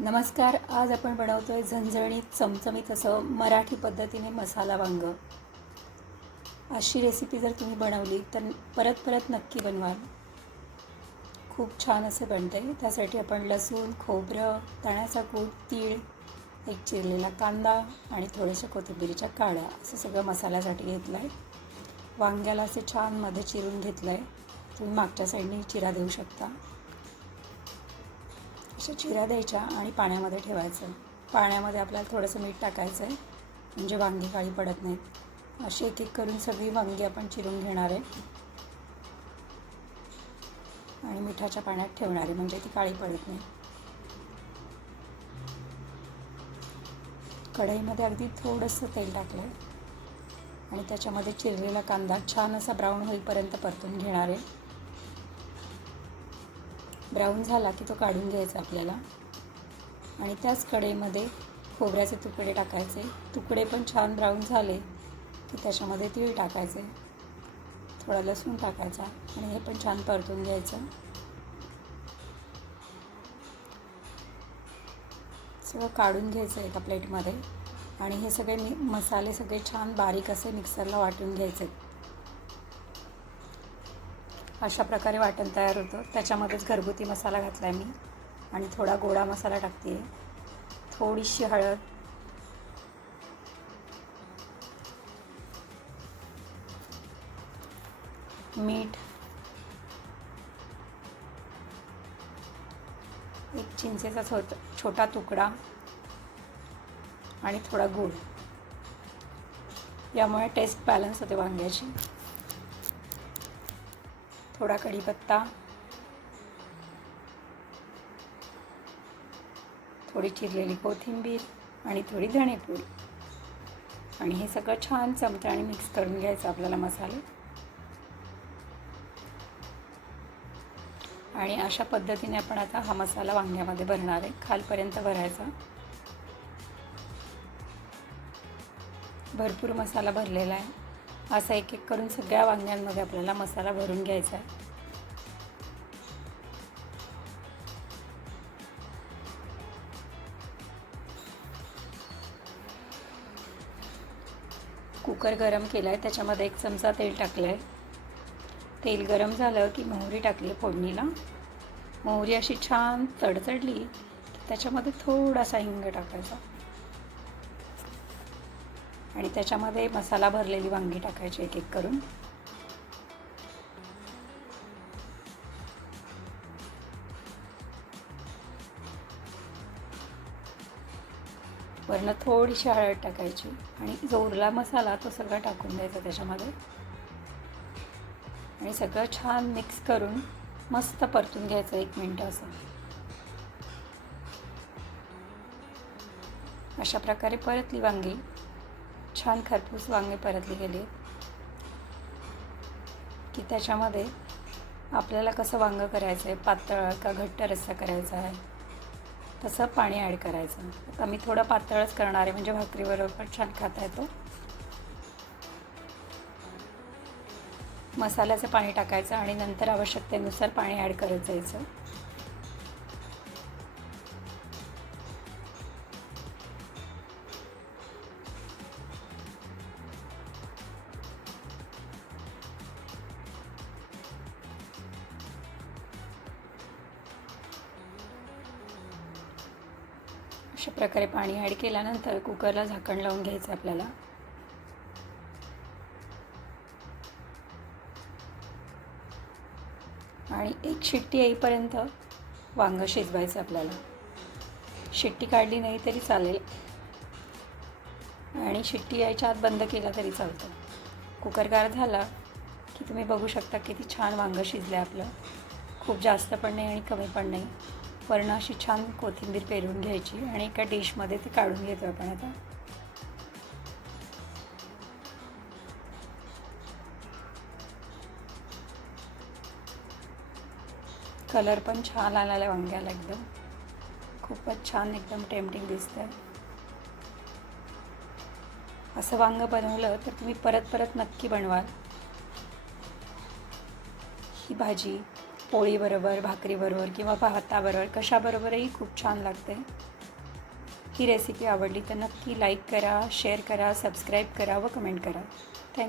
नमस्कार. आज आपण बनवतोय झणझणीत चमचमीत असं मराठी पद्धतीने मसाला वांग. अशी रेसिपी जर तुम्ही बनवली तर परत परत नक्की बनवाल. खूप छान असे बनते. त्यासाठी आपण लसूण, खोबरं, दाण्याचा कूट, तीळ, एक चिरलेला कांदा आणि थोडेसे कोथिंबीरीच्या काड्या असं सगळं मसाल्यासाठी घेतलं आहे. वांग्याला असे छान मध्ये चिरून घेतलं आहे. तुम्ही मागच्या साईडने चिरा देऊ शकता. अशा चिरा द्यायच्या आणि पाण्यामध्ये ठेवायचं. पाण्यामध्ये आपल्याला थोडंसं मीठ टाकायचं आहे म्हणजे वांगी काळी पडत नाहीत. अशी एक एक करून सगळी वांगी आपण चिरून घेणार आहे आणि मिठाच्या पाण्यात ठेवणार आहे म्हणजे ती काळी पडत नाही. कढईमध्ये अगदी थोडंसं तेल टाकलं आहे आणि त्याच्यामध्ये चिरलेला कांदा छान असा ब्राऊन होईपर्यंत परतून घेणार आहे. ब्राऊन झाला की तो काढून घ्यायचा आपल्याला आणि त्याच कढईमध्ये खोबऱ्याचे तुकडे टाकायचे. तुकडे पण छान ब्राऊन झाले की त्याच्यामध्ये तीळ टाकायचे, थोडा लसूण टाकायचा आणि हे पण छान परतून घ्यायचं. सगळं काढून घ्यायचं एका प्लेटमध्ये आणि हे सगळे मसाले सगळे छान बारीक असे मिक्सरला वाटून घ्यायचे. अशा प्रकारे वाटण तयार होतं. त्याच्यामध्येच घरगुती मसाला घातला आहे मी आणि थोडा गोडा मसाला टाकते आहे. थोडीशी हळद, मीठ, एक चिंचेचा छोटा तुकडा आणि थोडा गूळ. यामुळे टेस्ट बॅलन्स होते वांग्याची. थोडा कढीपत्ता, थोडी चिरलेली कोथिंबीर आणि थोडी धणेपूड आणि हे सगळं छान चमच्याने मिक्स करून घ्यायचं आपल्याला मसाले. आणि अशा पद्धतीने आपण आता हा मसाला वांग्यामध्ये भरणार आहे. खालपर्यंत भरायचा. भरपूर मसाला भरलेला आहे. असा एक एक करून सगळ्या वांग्यांमध्ये आपल्याला मसाला भरून घ्यायचा आहे. कुकर गरम केला आहे. त्याच्यामध्ये 1 चमचा तेल टाकलं आहे. तेल गरम झालं की मोहरी टाकली फोडणीला. मोहरी अशी छान तडतडली की त्याच्यामध्ये थोडासा हिंग टाकायचा आणि त्याच्यामध्ये मसाला भरलेली वांगी टाकायची एक एक करून. वरनं थोडीशी हळद टाकायची आणि जो उरला मसाला तो सगळा टाकून द्यायचा त्याच्यामध्ये आणि सगळं छान मिक्स करून मस्त परतून घ्यायचं 1 मिनिट असं. अशा प्रकारे परतली वांगी. छान खरपूस वांगे परतली गेली की त्याच्यामध्ये आपल्याला कसं वांगं करायचं आहे, पातळ का घट्ट रस्सा करायचा आहे तसं पाणी ॲड करायचं. आता मी थोडं पातळच करणार आहे म्हणजे भाकरीबरोबर छान खाता येतो. मसाल्याचं पाणी टाकायचं आणि नंतर आवश्यकतेनुसार पाणी ॲड करत जायचं. अशा प्रकारे पाणी ॲड केल्यानंतर कुकरला झाकण लावून घ्यायचं आपल्याला. आणि 1 शिट्टी येईपर्यंत वांगं शिजवायचं आपल्याला. शिट्टी काढली नाही तरी चालेल आणि शिट्टी यायच्या आत बंद केला तरी चालतं. कुकर गार झाला की तुम्ही बघू शकता किती छान वांगं शिजलं आहे आपलं. खूप जास्त पण नाही आणि कमी पण नाही. वरनं अशी छान कोथिंबीर पेरून घ्यायची आणि एका डिशमध्ये ते काढून घेतो आपण आता. कलर पण छान आलेला आहे वांग्याला एकदम. खूपच छान एकदम टेम्पटिंग दिसतं आहे. असं वांगं बनवलं तर तुम्ही परत परत नक्की बनवाल. ही भाजी पोळीबरोबर, भाकरीबरोबर किंवा भाताबरोबर कशाबरोबरही खूप छान लागते. ही रेसिपी आवडली तर नक्की लाईक करा, शेअर करा, सबस्क्राईब करा व कमेंट करा. थँक्यू.